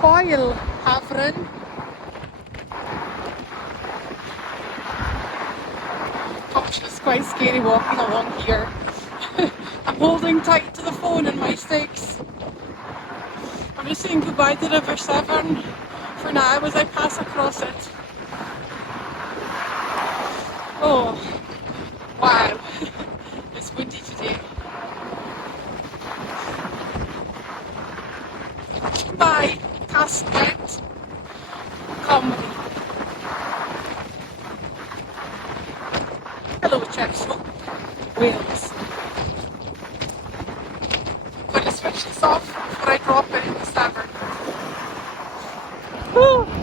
Coil Havren. Gosh, it's quite scary walking along here. I'm holding tight to the phone and my sticks. I'm just saying goodbye to River Severn for now as I pass across it. Oh, wow. It's windy today. Bye, Casket. Comedy. Hello, Chepstow. Wales. I'm going to switch this off before I drop it.